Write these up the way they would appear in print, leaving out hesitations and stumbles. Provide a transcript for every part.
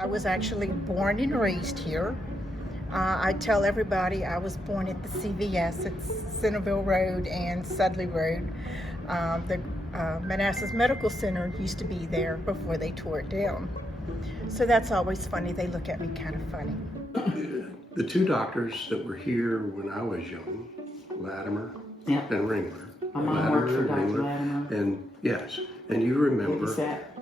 I was actually born and raised here. I tell everybody I was born at the CVS. It's Centerville Road and Sudley Road. The Manassas Medical Center used to be there before they tore it down. So that's always funny. They look at me kind of funny. The two doctors that were here when I was young, Latimer and Ringler. My mom worked for Dr. Latimer. And yes, and you remember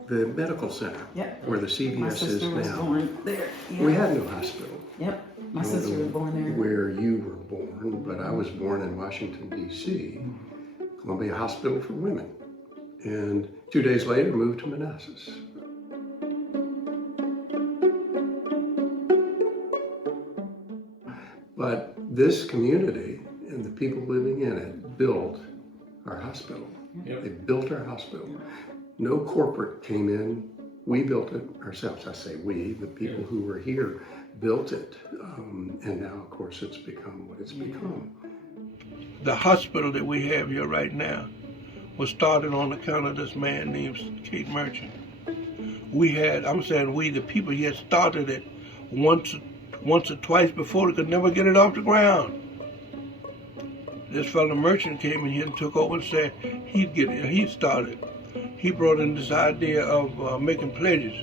the medical center where the CVS is now. My sister was born there. Yep. We had no hospital. Yep, my sister was born there. Where you were born, but I was born in Washington, D.C., Columbia Hospital for Women. And 2 days later, moved to Manassas. But this community and the people living in it built our hospital. Yep. They built our hospital. No corporate came in. We built it ourselves. I say we, the people who were here built it. And now, of course, it's become what it's become. The hospital that we have here right now was started on account of this man named Kate Merchant. We had, I'm saying we, the people here started it once or twice before. They could never get it off the ground. This fellow Merchant came in here and took over and said he'd started. He brought in this idea of making pledges.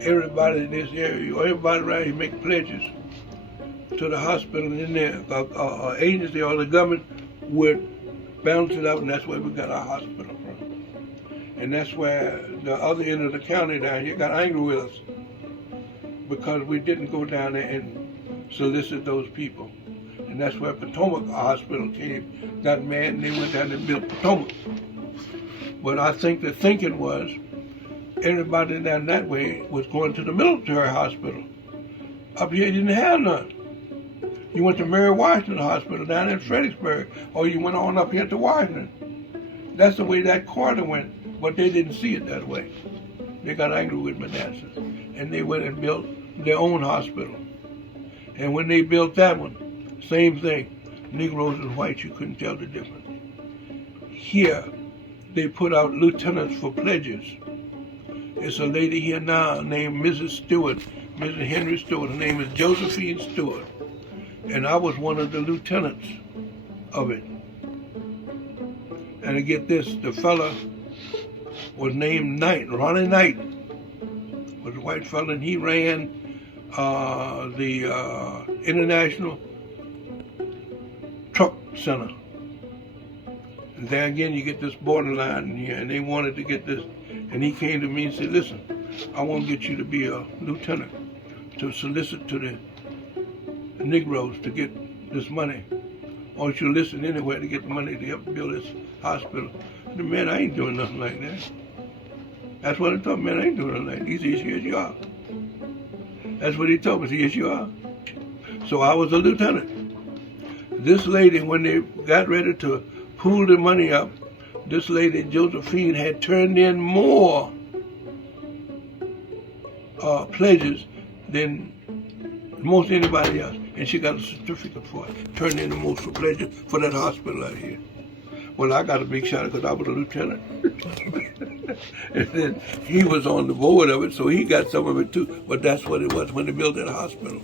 Everybody in this area, everybody around here make pledges to the hospital, and then the agency or the government would balance it out, and that's where we got our hospital from. And that's where the other end of the county down here got angry with us because we didn't go down there and solicit those people. And that's where Potomac Hospital came, got mad, and they went down and built Potomac. But I think the thinking was everybody down that way was going to the military hospital. Up here, you didn't have none. You went to Mary Washington Hospital down in Fredericksburg, or you went on up here to Washington. That's the way that corridor went, but they didn't see it that way. They got angry with Manassas, and they went and built their own hospital. And when they built that one, same thing. Negroes and whites, you couldn't tell the difference. Here, they put out lieutenants for pledges. There's a lady here now named Mrs. Stewart, Mrs. Henry Stewart. Her name is Josephine Stewart. And I was one of the lieutenants of it. And to get this, the fella was named Knight, Ronnie Knight was a white fella, and he ran the International Truck Center. And there again, you get this borderline here, and they wanted to get this. And he came to me and said, listen, I want to get you to be a lieutenant to solicit to the Negroes to get this money. I want you to listen anywhere to get the money to help build this hospital. I said, man, I ain't doing nothing like that. That's what I told him, man, I ain't doing nothing like that. He said, yes, you are. That's what he told me. He said, yes, you are. So I was a lieutenant. This lady, when they got ready to pool the money up, this lady, Josephine, had turned in more pledges than most anybody else. And she got a certificate for it. Turned in the most pledges for that hospital out here. Well, I got a big shot because I was a lieutenant. And then he was on the board of it, so he got some of it too. But that's what it was when they built that hospital.